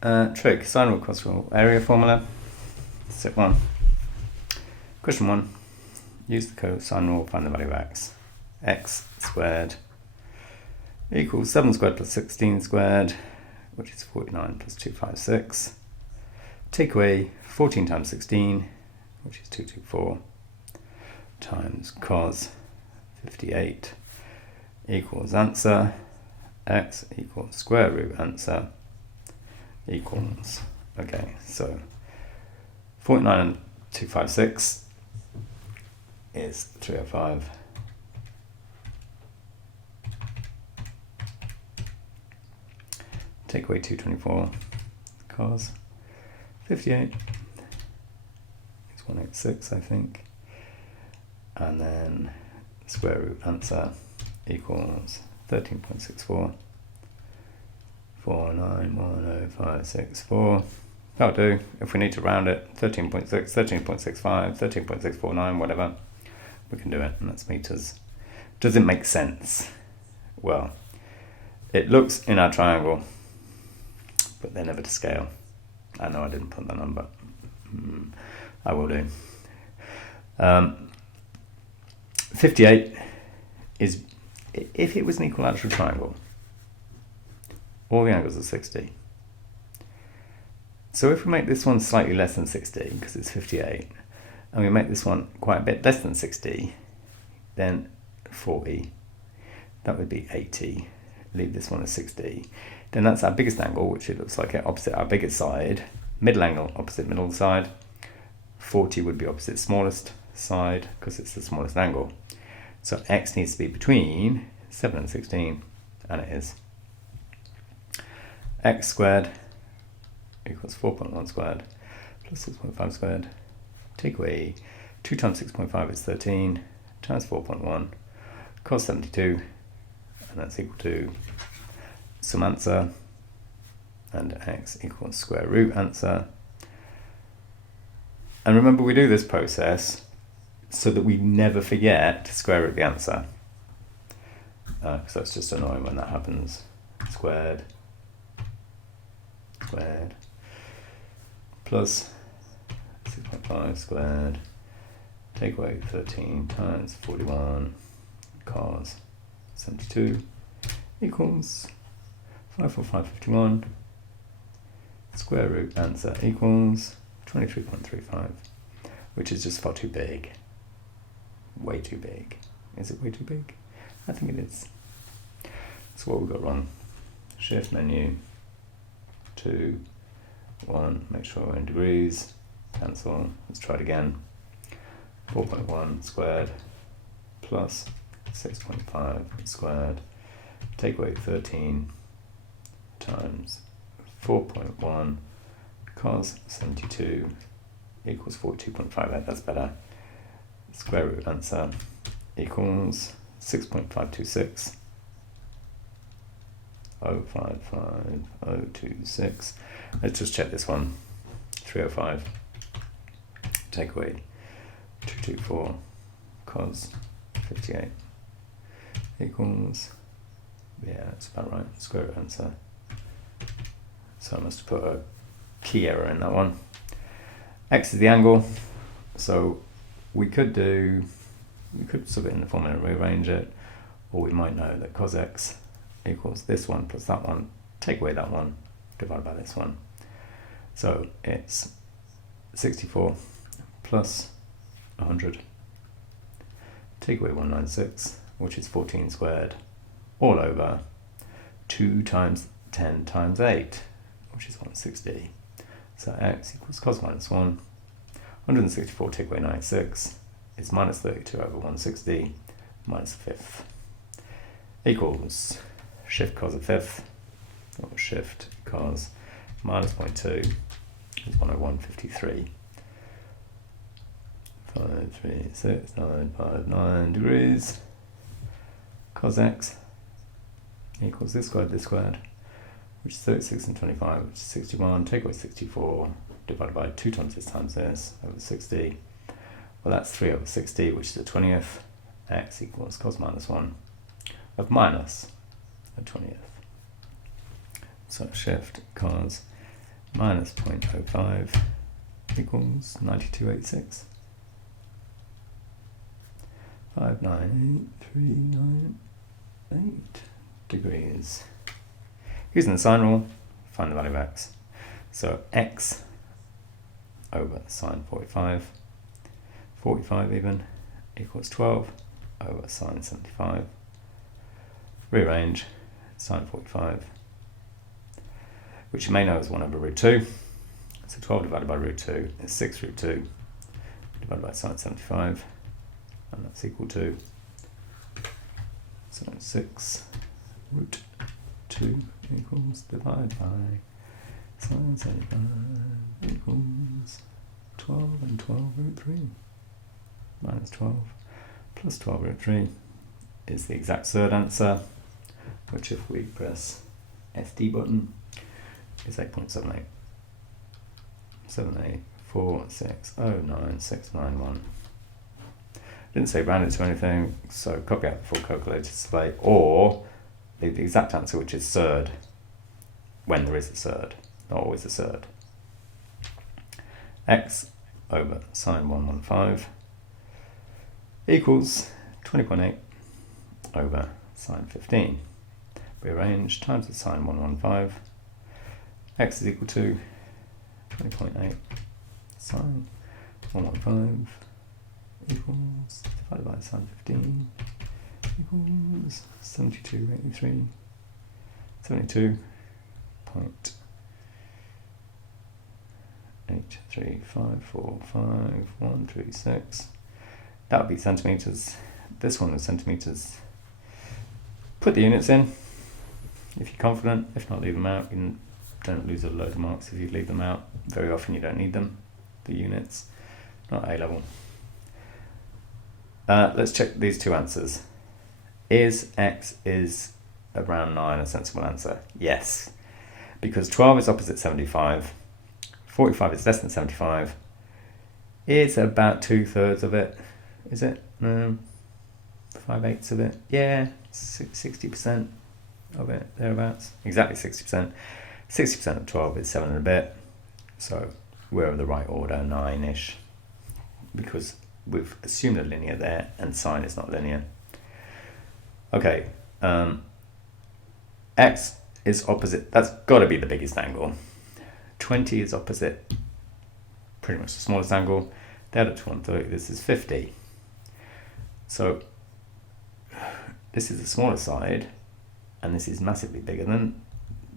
Trig, sine rule, cos rule, area formula. Step 1. Question 1. Use the cosine rule, find the value of x. X squared equals 7 squared plus 16 squared, which is 49 plus 256. Take away 14 times 16, which is 224, times cos 58 equals answer. X equals square root answer equals, okay, so 49 and 256 is 305. Take away 224, cos 58 is 186, I think. And then square root answer equals 13.64. 4910564. That'll do. If we need to round it, 13.6, 13.65, 13.649, whatever, we can do it, and that's meters. Does it make sense? Well, it looks in our triangle, but they're never to scale. I know I didn't put that on, but I will do. 58 is, if it was an equilateral triangle, all the angles are 60. So if we make this one slightly less than 60, because it's 58, and we make this one quite a bit less than 60, then 40, that would be 80. Leave this one at 60. Then that's our biggest angle, which it looks like it opposite our biggest side. Middle angle opposite middle side. 40 would be opposite smallest side, because it's the smallest angle. So x needs to be between 7 and 16, and it is. X squared equals 4.1 squared plus 6.5 squared. Take away 2 times 6.5 is 13 times 4.1 cos 72, and that's equal to some answer, and x equals square root answer. And remember, we do this process so that we never forget to square root the answer, because that's just annoying when that happens. Squared plus 6.5 squared, take away 13 times 41 cos 72 equals 54551. Square root answer equals 23.35, which is just far too big. Way too big. Is it way too big? I think it is. That's what we got wrong. Shift menu 2, 1, make sure we're in degrees, cancel, let's try it again. 4.1 squared plus 6.5 squared, take away 13 times 4.1 cos 72 equals 42.58, that's better. Square root answer equals 6.526. 055026. Let's just check this one. 305. Take away 224 cos 58 equals, yeah, that's about right. Square root answer. So I must have put a key error in that one. X is the angle, so we could sort it in the formula and rearrange it, or we might know that cos x equals this one plus that one, take away that one, divided by this one. So it's 64 plus 100, take away 196, which is 14 squared, all over 2 times 10 times 8, which is 160. So x equals cos minus 1. 164 take away 96 is minus 32 over 160 minus a fifth equals shift cos a fifth, or shift cos minus 0.2 is 101.53. 536.959 degrees. Cos x equals this squared, which is 36 and 25, which is 61. Take away 64, divided by 2 times this times this, over 60. Well, that's 3 over 60, which is a 20th. X equals cos minus 1 of minus a 20th. So shift cos minus 0.05 equals 92.86. 598,398 degrees. Using the sine rule, find the value of x. So x over sine 45, 45 even, equals 12 over sine 75. Rearrange sine 45, which you may know is 1 over root 2. So 12 divided by root 2 is 6 root 2 divided by sine 75, and that's equal to, so 6 root 2 equals divided by sine 75 equals 12 and 12 root 3 minus 12 plus 12 root 3 is the exact third answer, which if we press SD button is 8.78. 784609691. Didn't say round it to anything, so copy out the full calculator display, or leave the exact answer, which is third, when there is a third, not always a third. X over sine 115 equals 20.8 over sine 15. Rearrange times the sine 115. X is equal to 20.8 sine 115 equals divided by sine 15 equals 72.83, 72.835455136. That would be centimeters. This one is centimeters. Put the units in if you're confident. If not, leave them out. You don't lose a load of marks if you leave them out. Very often you don't need them, the units. Not A level. Let's check these two answers. Is x is around 9 a sensible answer? Yes, because 12 is opposite 75, 45 is less than 75. It's about 2/3 of it, is it? No, 5/8 of it. Yeah, 60% of it, thereabouts. Exactly 60%. 60% of 12 is 7 and a bit, so we're of the right order, 9-ish, because we've assumed a linear there, and sine is not linear. Okay, x is opposite, that's got to be the biggest angle. 20 is opposite pretty much the smallest angle. They're at 130, this is 50. So this is the smaller side, and this is massively bigger than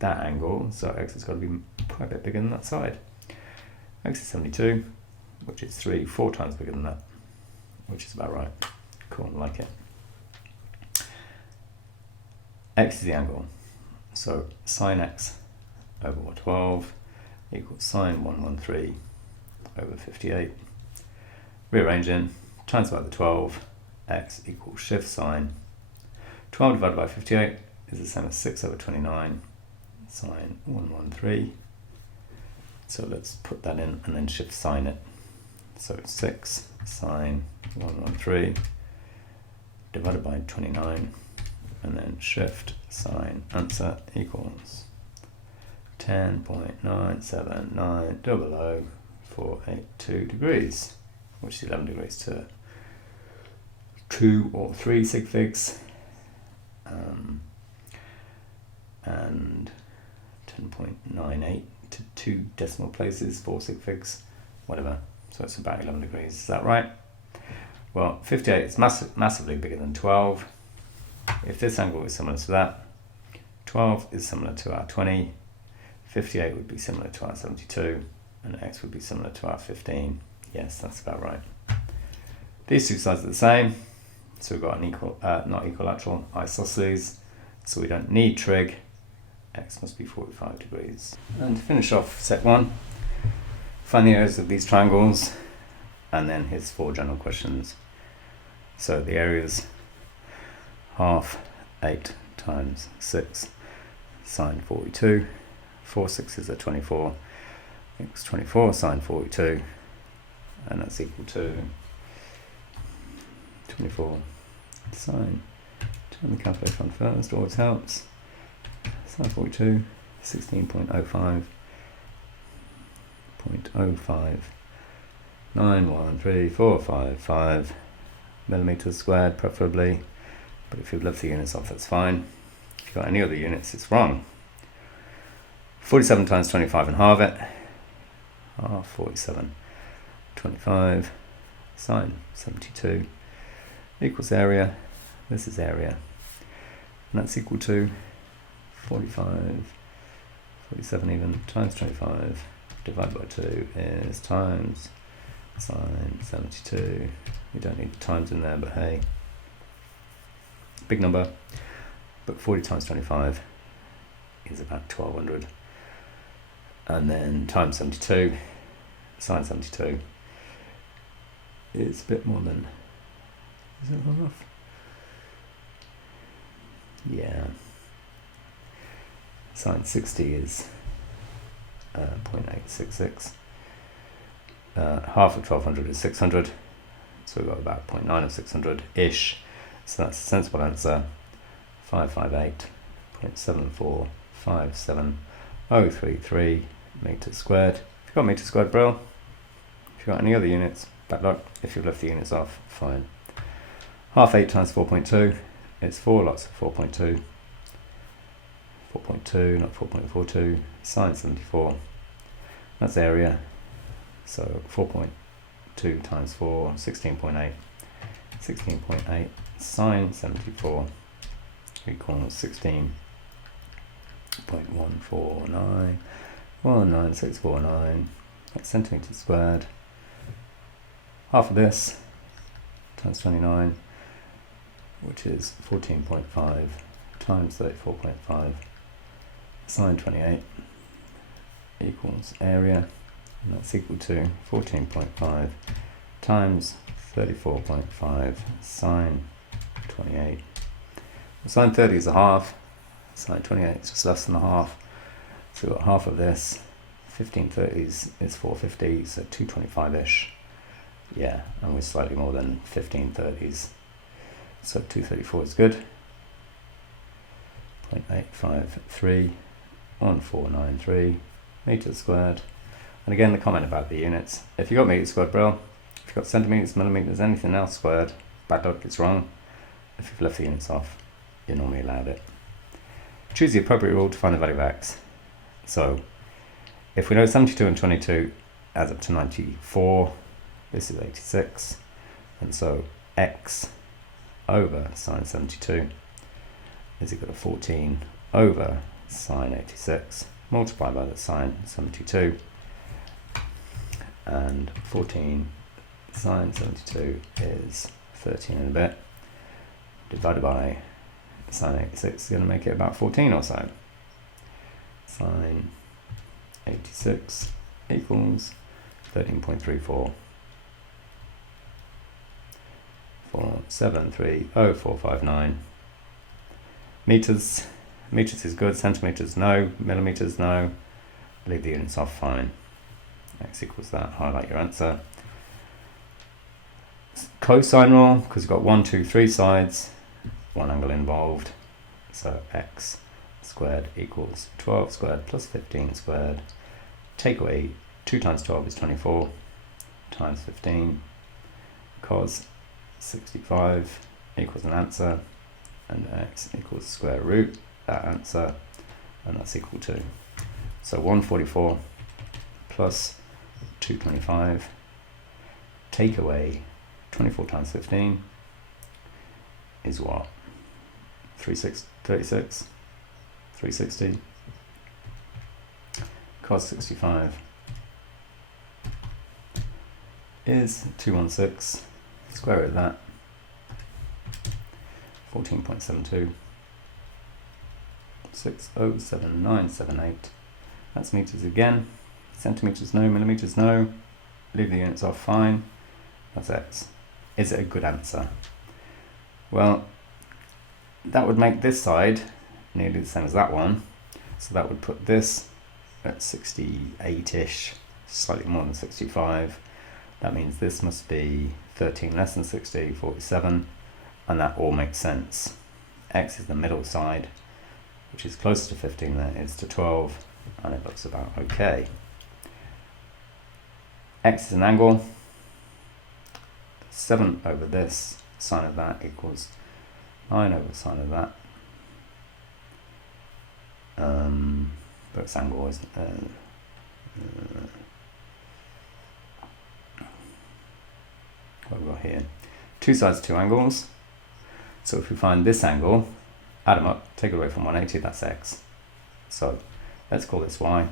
that angle, so x has got to be quite a bit bigger than that side. X is 72, which is 4 times bigger than that, which is about right. Cool, I like it. X is the angle, so sine x over 12 equals sine 113 over 58. Rearranging, times by the 12, x equals shift sine. 12 divided by 58 is the same as 6 over 29, sine 113. So let's put that in and then shift sine it. So 6 sine 113 divided by 29, and then shift sine answer equals 10.97900,482 degrees, which is 11 degrees to 2 or 3 sig figs, and 10.98 to 2 decimal places, 4 sig figs, whatever. So it's about 11 degrees. Is that right? Well, 58 is massively bigger than 12. If this angle is similar to that, 12 is similar to our 20, 58 would be similar to our 72, and x would be similar to our 15. Yes, that's about right. These two sides are the same, so we've got an not equilateral isosceles, so we don't need trig. X must be 45 degrees. And to finish off set 1, find the areas of these triangles, and then here's 4 general questions. So the areas: half 8 times 6 sine 42, 4 6s are 24, x 24 sine 42, and that's equal to 24 sine. Turn the calculator on first, always helps. Sine 42, 16.05 0.05913455 millimeters squared, preferably. But if you've left the units off, that's fine. If you've got any other units, it's wrong. 47 times 25 and halve it. Half 47. 25 sine 72 equals area. This is area. And that's equal to 47 even, times 25 divided by 2 is times sine 72. You don't need times in there, but hey, big number. But 40 times 25 is about 1200. And then times 72, sine 72 is a bit more than, is it half? Yeah. Sine 60 is 0.866. Half of 1200 is 600. So we've got about 0.9 of 600-ish. So that's a sensible answer. 558.7457033 meters squared. If you've got meters squared, bro. If you've got any other units, bad luck. If you've left the units off, fine. Half 8 times 4.2 is 4 lots of 4.2. 4.2, not 4.42. Sine 74. That's area. So 4.2 times 4, 16.8. 16.8 sine 74 equals 16.149 19649. That's centimeters squared. Half of this times 29, which is 14.5 times 34.5 sine 28 equals area, and that's equal to 14.5 times 34.5 sine 28. Well, sine 30 is a half, sine 28 is just less than a half, so we've got half of this. 1530s is 450, so 225-ish. Yeah, and we're slightly more than 1530s, so 234 is good. 0.8531493 meters squared. And again, the comment about the units. If you've got meters squared, bro. If you've got centimeters, millimeters, anything else squared, bad luck, it's wrong. If you've left the units off, you're normally allowed it. Choose the appropriate rule to find the value of x. So, if we know 72 and 22 adds up to 94, this is 86, and so x over sine 72 is equal to 14 over sine 86 multiplied by the sine 72, and 14 sine 72 is 13 and a bit, divided by sine 86 is going to make it about 14 or so. Sine 86 equals 13.34 4730459 meters. Meters is good, centimeters no, millimeters no. Leave the units off, fine. X equals that, highlight your answer. Cosine rule, because you've got 1, 2, 3 sides, one angle involved, so x squared equals 12 squared plus 15 squared. Take away 2 times 12 is 24 times 15, cos 65 equals an answer, and x equals square root that answer, and that's equal to, so 144 plus 225, take away 24 times 15 is what? 36, 36, 360, cos 65 is 216, square root of that, 14.72, 607978, that's meters again. Centimeters no, millimeters no, leave the units off, fine, that's x. Is it a good answer? Well, that would make this side nearly the same as that one, so that would put this at 68-ish, slightly more than 65. That means this must be 13 less than 60, 47, and that all makes sense. X is the middle side, which is closer to 15 than it is to 12, and it looks about okay. x is an angle. 7 over this, sine of that equals 9 over sine of that. But it's angle, isn't it? What have we got here? Two sides, two angles. So if we find this angle, add them up, take it away from 180, that's x. So let's call this y.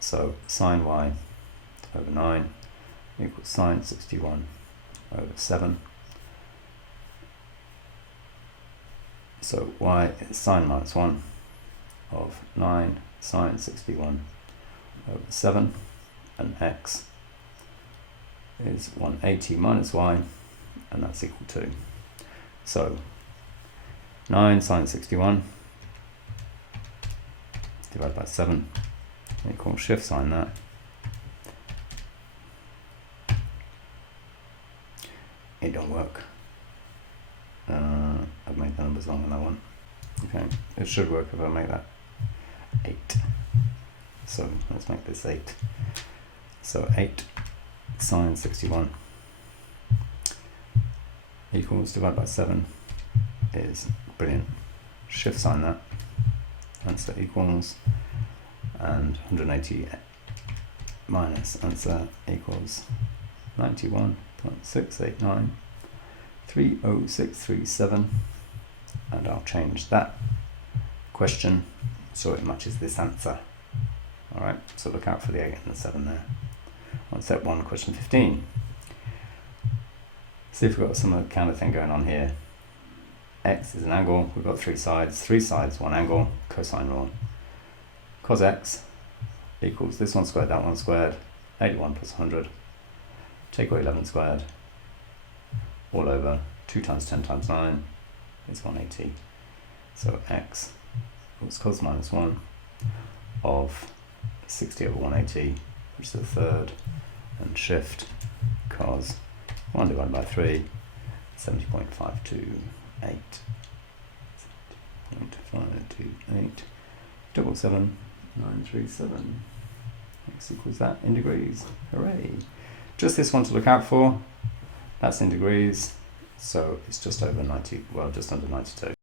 So sine y over 9 equals sine 61 over 7. So y is sine minus 1 of 9 sine 61 over 7, and x is 180 minus y, and that's equal to, so 9 sine 61 divided by 7 equals shift sine that. It don't work. I've made the numbers wrong on that one. Okay, it should work if I make that 8. So let's make this 8. So 8 sine 61 equals divided by 7 is brilliant. Shift sine that. Answer equals, and 180 minus answer equals 91.689 30637, and I'll change that question so it matches this answer. Alright, so look out for the 8 and the 7 there. On step 1, question 15. See if we've got some kind of thing going on here. X is an angle, we've got three sides, one angle, cosine rule. Cos x equals this one squared, that one squared, 81 plus 100, take away 11 squared, all over 2 times 10 times 9 is 180. So x equals cos minus 1 of 60 over 180, which is a third, and shift cos 1 divided by 3, 70.528. 0.528, 77937. X equals that in degrees. Hooray! Just this one to look out for. That's in degrees, so it's just over 90, well, just under 92.